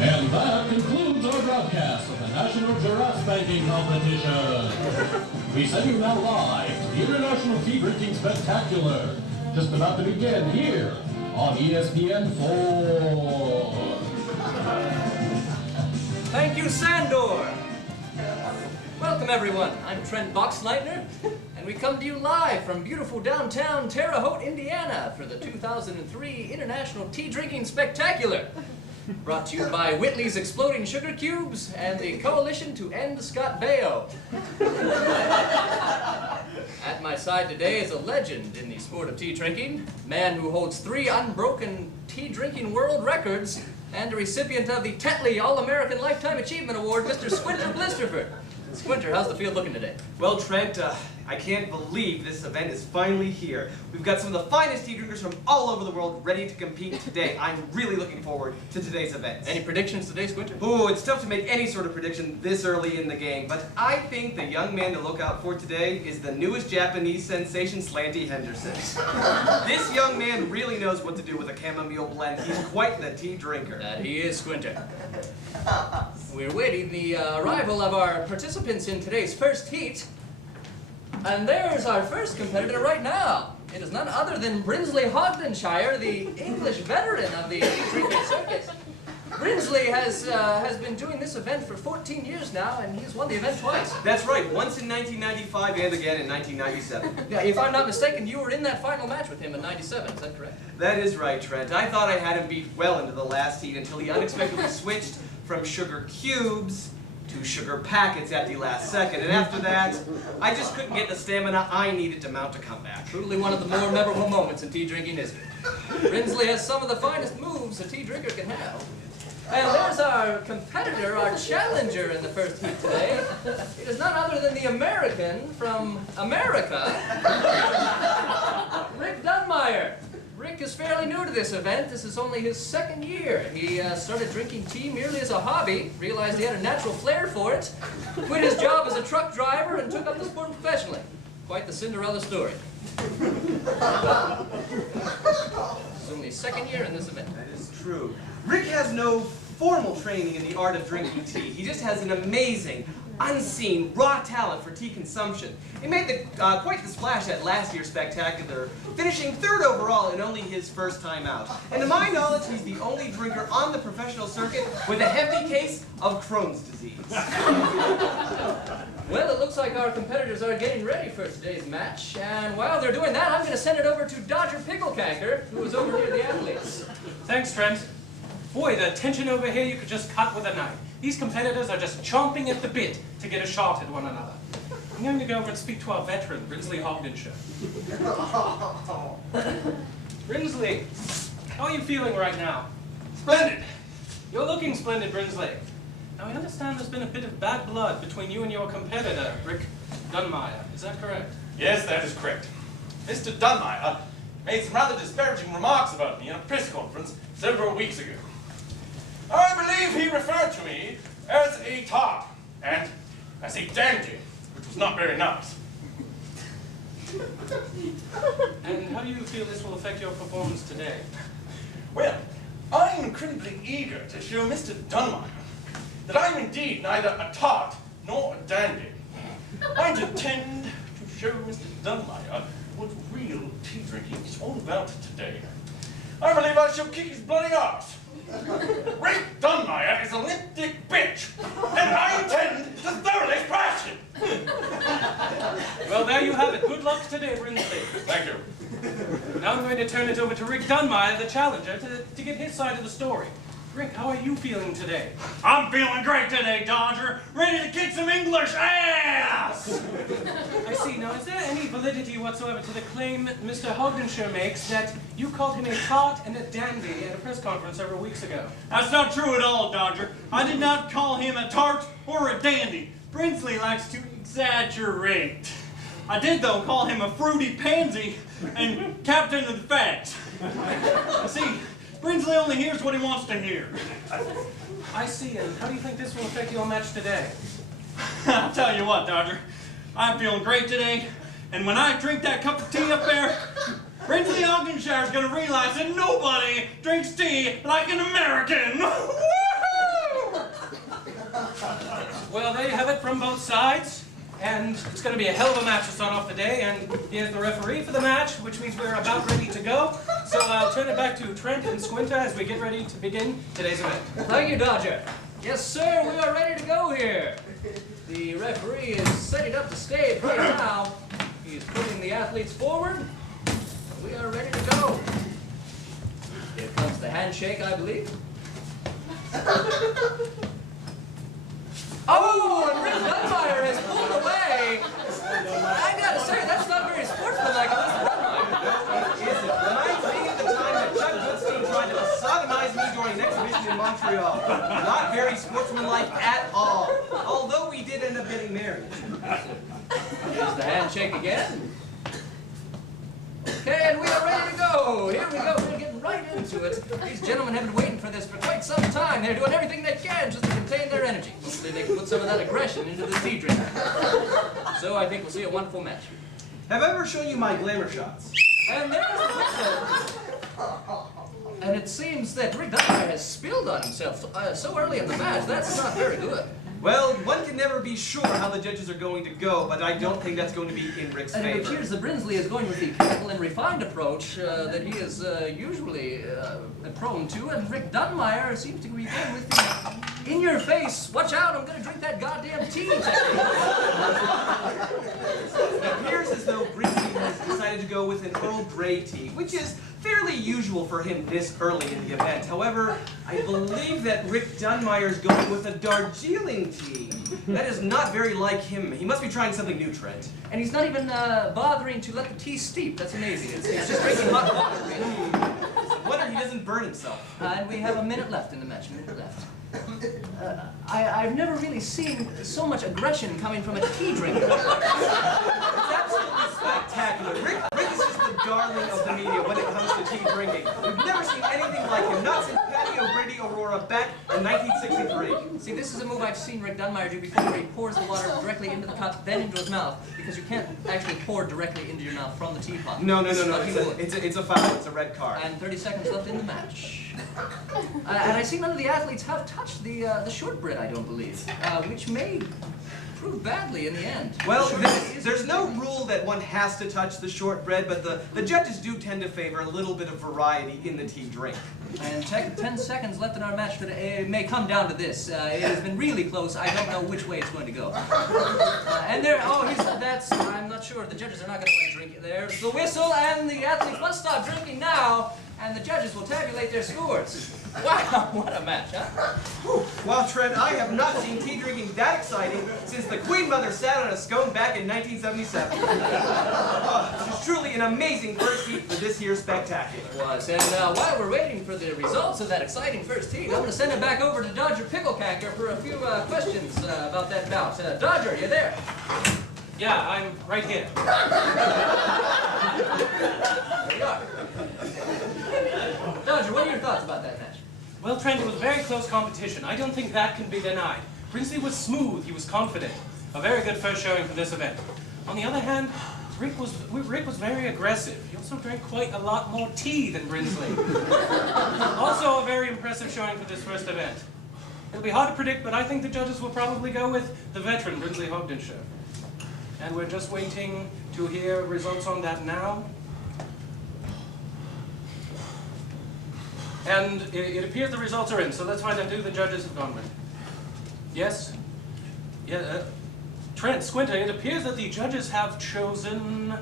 And that concludes our broadcast of the National Giraffe Banking Competition. We send you now live to the International Tea Drinking Spectacular, just about to begin here on ESPN4. Thank you, Sandor. Welcome, everyone. I'm Trent Boxleitner, and we come to you live from beautiful downtown Terre Haute, Indiana, for the 2003 International Tea Drinking Spectacular. Brought to you by Whitley's Exploding Sugar Cubes and the Coalition to End Scott Baio. At my side today is a legend in the sport of tea drinking, a man who holds 3 unbroken tea drinking world records, and a recipient of the Tetley All-American Lifetime Achievement Award, Mr. Squinter Blisterford. Squinter, how's the field looking today? Well, Trent, I can't believe this event is finally here. We've got some of the finest tea drinkers from all over the world ready to compete today. I'm really looking forward to today's event. Any predictions today, Squinter? Ooh, it's tough to make any sort of prediction this early in the game, but I think the young man to look out for today is the newest Japanese sensation, Slanty Henderson. This young man really knows what to do with a chamomile blend. He's quite the tea drinker. That he is, Squinter. We're waiting the arrival of our participants in today's first heat. And there's our first competitor right now. It is none other than Brinsley Hogdenshire, the English veteran of the tea drinking circuit. Brinsley has been doing this event for 14 years now, and he's won the event twice. That's right, once in 1995 and again in 1997. Yeah, if I'm not mistaken, you were in that final match with him in 97, is that correct? That is right, Trent. I thought I had him beat well into the last heat until he unexpectedly switched from sugar cubes to sugar packets at the last second. And after that, I just couldn't get the stamina I needed to mount a comeback. Truly one of the more memorable moments in tea drinking history. Brinsley has some of the finest moves a tea drinker can have. And there's our competitor, our challenger in the first heat today. It is none other than the American from America, Rick Dunmire. Rick is fairly new to this event. This is only his 2nd year. He started drinking tea merely as a hobby, realized he had a natural flair for it, quit his job as a truck driver, and took up the sport professionally. Quite the Cinderella story. It's only his 2nd year in this event. That is true. Rick has no formal training in the art of drinking tea. He just has an amazing, unseen, raw talent for tea consumption. He made quite the splash at last year's Spectacular, finishing 3rd overall in only his first time out. And to my knowledge, he's the only drinker on the professional circuit with a hefty case of Crohn's disease. Well, it looks like our competitors are getting ready for today's match, and while they're doing that, I'm going to send it over to Dodger Picklecanker, who is over near the athletes. Thanks, Trent. Boy, the tension over here you could just cut with a knife. These competitors are just chomping at the bit to get a shot at one another. I'm going to go over and speak to our veteran, Brinsley Hogdenshire. Brinsley, how are you feeling right now? Splendid. You're looking splendid, Brinsley. Now, I understand there's been a bit of bad blood between you and your competitor, Rick Dunmire. Is that correct? Yes, that is correct. Mr. Dunmire made some rather disparaging remarks about me in a press conference several weeks ago. I believe he referred to me as a tart and as a dandy, which was not very nice. And how do you feel this will affect your performance today? Well, I am incredibly eager to show Mr. Dunmire that I am indeed neither a tart nor a dandy. I intend to show Mr. Dunmire what real tea drinking is all about today. I believe I shall kick his bloody arse. Rick Dunmire is a lipstick bitch, and I intend to thoroughly thrash him. Well, there you have it. Good luck today, Brinsley. Thank you. Now I'm going to turn it over to Rick Dunmire, the challenger, to get his side of the story. Rick, how are you feeling today? I'm feeling great today, Dodger. Ready to kick some English ass! I see. Now, is there any validity whatsoever to the claim Mr. Hogdenshire makes that you called him a tart and a dandy at a press conference several weeks ago? That's not true at all, Dodger. I did not call him a tart or a dandy. Brinsley likes to exaggerate. I did, though, call him a fruity pansy and captain of the facts. See, Brinsley only hears what he wants to hear. I see. And how do you think this will affect your match today? I'll tell you what, Dodger. I'm feeling great today, and when I drink that cup of tea up there, Brinsley Hogdenshire is going to realize that nobody drinks tea like an American. Woohoo! from both sides, and it's going to be a hell of a match to start off the day. And here's the referee for the match, which means we're about ready to go. So I'll turn it back to Trent and Squinta as we get ready to begin today's event. Thank you, Dodger. Yes, sir, we are ready to go here. The referee is setting up the stage right now. He's putting the athletes forward. We are ready to go. Here comes the handshake, I believe. Oh, and Rick Dunmire has pulled away. I gotta say, that's not very sportsmanlike of Mr. Dunmire. It is. It reminds me of the time that Chuck Goodstein tried to sodomize me during an exhibition in Montreal. Not very sportsmanlike at all. Although we did end up getting married. Here's the handshake again. Okay, and we are ready to go. Here we go. We're getting right into it. These gentlemen have been waiting for this for quite some time. They're doing everything they can just to contain their energy. Hopefully they can put some of that aggression into this tea drink. So I think we'll see a wonderful match. Have I ever shown you my glamour shots? And there's the whistle. And it seems that Rick Dunmire has spilled on himself so early in the match. That's not very good. Well, one can never be sure how the judges are going to go, but I don't think that's going to be in Rick's And it favor. appears that Brinsley is going with the careful and refined approach that he is usually prone to, and Rick Dunmire seems to be going with the in-your-face, watch out, I'm going to drink that goddamn tea technique. It appears as though Brinsley has decided to go with an Earl Grey tea, which is fairly usual for him this early in the event. However, I believe that Rick Dunmire is going with a Darjeeling tea. That is not very like him. He must be trying something new, Trent. And he's not even bothering to let the tea steep. That's amazing. It's just drinking hot water, really. It's a wonder he doesn't burn himself. And we have a minute left in the match, a minute left. I've never really seen so much aggression coming from a tea drinker. It's absolutely spectacular. Rick is just the darling of the media when it comes to tea drinking. We've never seen anything like him, not since Patty O'Grady Aurora back in 1963. See, this is a move I've seen Rick Dunmire do before, where he pours the water directly into the cup, then into his mouth, because you can't actually pour directly into your mouth from the teapot. No. This is what he would. It's a foul. It's a red card. And 30 seconds left in the match. And I see none of the athletes have touched the shortbread, I don't believe, which may prove badly in the end. Well, Shortbread is there's no rule that one has to touch the shortbread, but the judges do tend to favor a little bit of variety in the tea drink. And 10 seconds left in our match today. It may come down to this. It has been really close. I don't know which way it's going to go. And there, I'm not sure. The judges are not going to let drink. There's the whistle, and the athletes must stop drinking now, and the judges will tabulate their scores. Wow, what a match, huh? Well, Trent, I have not seen tea drinking that exciting since the Queen Mother sat on a scone back in 1977. This is truly an amazing first heat for this year's spectacular. It was. And while we're waiting for the results of that exciting first heat, I'm going to send it back over to Dodger Picklecacker for a few questions about that bout. Dodger, you there? Yeah, I'm right here. There you are. Dodger, what are your thoughts about that match? Well, Trent, it was a very close competition. I don't think that can be denied. Brinsley was smooth, he was confident. A very good first showing for this event. On the other hand, Rick was very aggressive. He also drank quite a lot more tea than Brinsley. Also a very impressive showing for this first event. It'll be hard to predict, but I think the judges will probably go with the veteran, Brinsley Hogdensher. And we're just waiting to hear results on that now. And it appears the results are in, so let's find out who the judges have gone with. Yes? Yeah, Trent, Squinta, it appears that the judges have chosen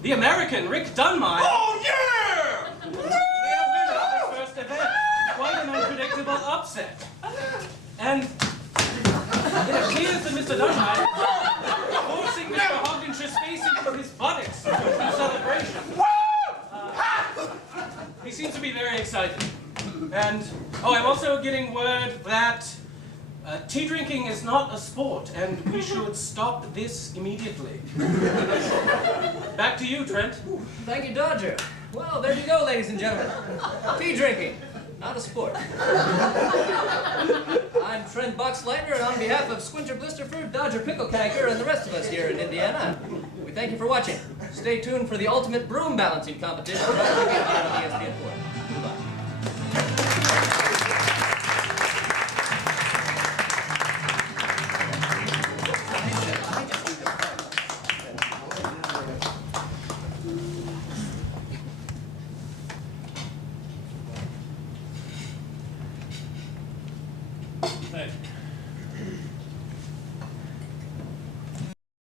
the American, Rick Dunmire. Oh, yeah! The winner of this first event. Quite an unpredictable upset. And it appears that Mr. Dunmire is forcing Mr. Hogdensher's face into his buttocks in celebration. He seems to be very excited. And, I'm also getting word that tea drinking is not a sport, and we should stop this immediately. Back to you, Trent. Thank you, Dodger. Well, there you go, ladies and gentlemen. Tea drinking, not a sport. I'm Trent Boxleitner, and on behalf of Squincher Blisterford, Dodger Picklecacker, and the rest of us here in Indiana, we thank you for watching. Stay tuned for the ultimate broom balancing competition right here on ESPN4. Goodbye. Thank you.